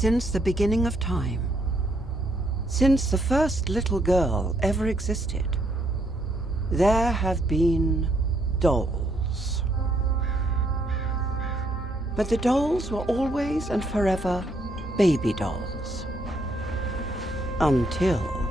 Since the beginning of time, since the first little girl ever existed, there have been dolls. But the dolls were always and forever baby dolls. Until